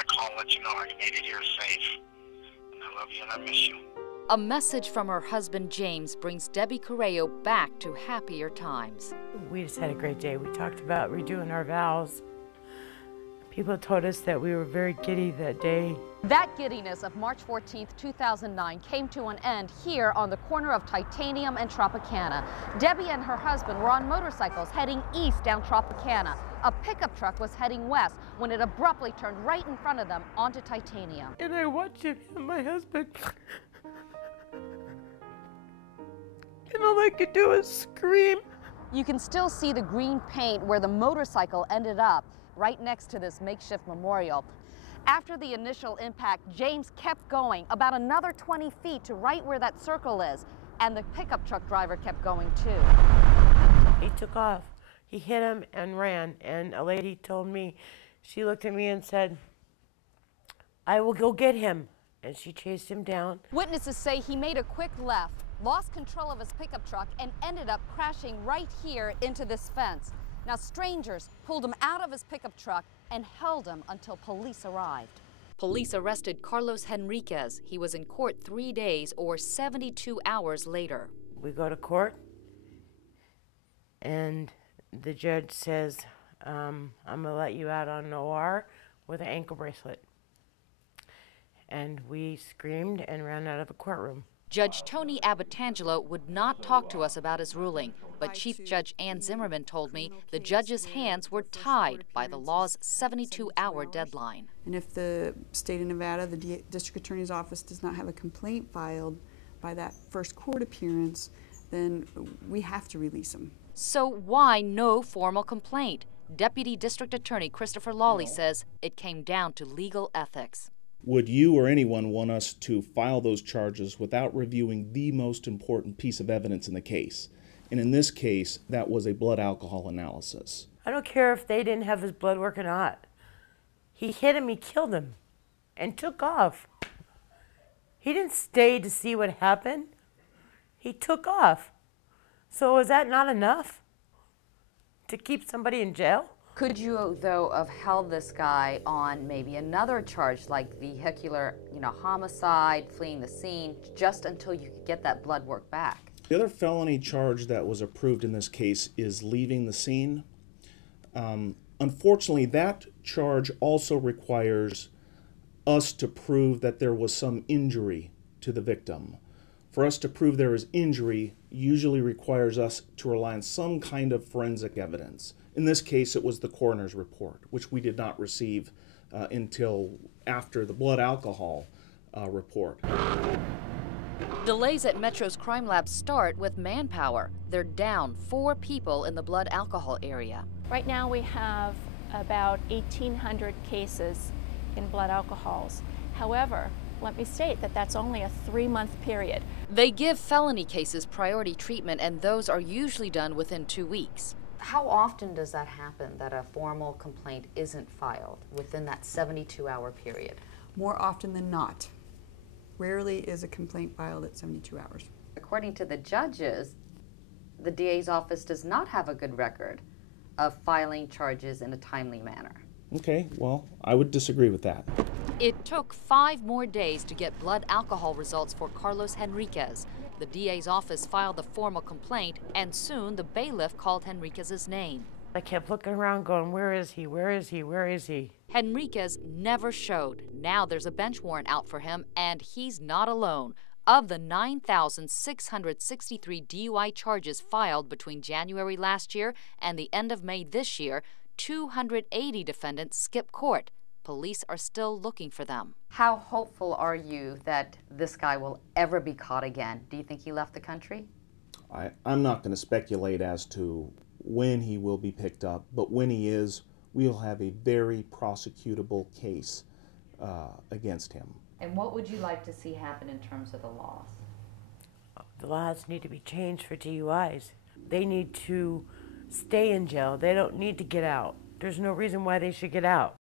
I call and let you know you made it here safe. And I love you and I miss you. A message from her husband, James, brings Debbie Correo back to happier times. We just had a great day. We talked about redoing our vows. People told us that we were very giddy that day. That giddiness of March 14th, 2009 came to an end here on the corner of Titanium and Tropicana. Debbie and her husband were on motorcycles heading east down Tropicana. A pickup truck was heading west when it abruptly turned right in front of them onto Titanium. And I watched him and my husband. And all I could do was scream. You can still see the green paint where the motorcycle ended up, right next to this makeshift memorial. After the initial impact, James kept going about another 20 feet to right where that circle is, and the pickup truck driver kept going too. He took off. He hit him and ran, and a lady told me, she looked at me and said, "I will go get him." And she chased him down. Witnesses say he made a quick left, lost control of his pickup truck, and ended up crashing right here into this fence. Now, strangers pulled him out of his pickup truck and held him until police arrived. Police arrested Carlos Henriquez. He was in court 3 days or 72 hours later. We go to court, and the judge says, I'm going to let you out on an OR with an ankle bracelet. And we screamed and ran out of the courtroom. Judge Tony Abatangelo would not talk to us about his ruling, but Chief Judge Ann Zimmerman told me the judge's hands were tied by the law's 72-hour deadline. And if the state of Nevada, the district attorney's office, does not have a complaint filed by that first court appearance, then we have to release him. So why no formal complaint? Deputy District Attorney Christopher Lawley says it came down to legal ethics. Would you or anyone want us to file those charges without reviewing the most important piece of evidence in the case? And in this case, that was a blood alcohol analysis. I don't care if they didn't have his blood work or not. He hit him, he killed him, and took off. He didn't stay to see what happened. He took off. So is that not enough to keep somebody in jail? Could you, though, have held this guy on maybe another charge like vehicular, homicide, fleeing the scene, just until you could get that blood work back? The other felony charge that was approved in this case is leaving the scene. Unfortunately, that charge also requires us to prove that there was some injury to the victim. For us to prove there is injury usually requires us to rely on some kind of forensic evidence. In this case, it was the coroner's report, which we did not receive until after the blood alcohol report. Delays at Metro's crime lab start with manpower. They're down 4 people in the blood alcohol area. Right now we have about 1,800 cases in blood alcohols. However, let me state that that's only a 3-month period. They give felony cases priority treatment, and those are usually done within 2 weeks. How often does that happen, that a formal complaint isn't filed within that 72-hour period? More often than not. Rarely is a complaint filed at 72 hours. According to the judges, the DA's office does not have a good record of filing charges in a timely manner. Okay, well, I would disagree with that. It took 5 more days to get blood alcohol results for Carlos Henriquez. The DA's office filed the formal complaint, and soon the bailiff called Henriquez's name. I kept looking around going, where is he, where is he, where is he? Henriquez never showed. Now there's a bench warrant out for him, and he's not alone. Of the 9,663 DUI charges filed between January last year and the end of May this year, 280 defendants skipped court. Police are still looking for them. How hopeful are you that this guy will ever be caught again? Do you think he left the country? I'm not going to speculate as to when he will be picked up, but when he is, we'll have a very prosecutable case against him. And what would you like to see happen in terms of the laws? The laws need to be changed for DUIs. They need to stay in jail. They don't need to get out. There's no reason why they should get out.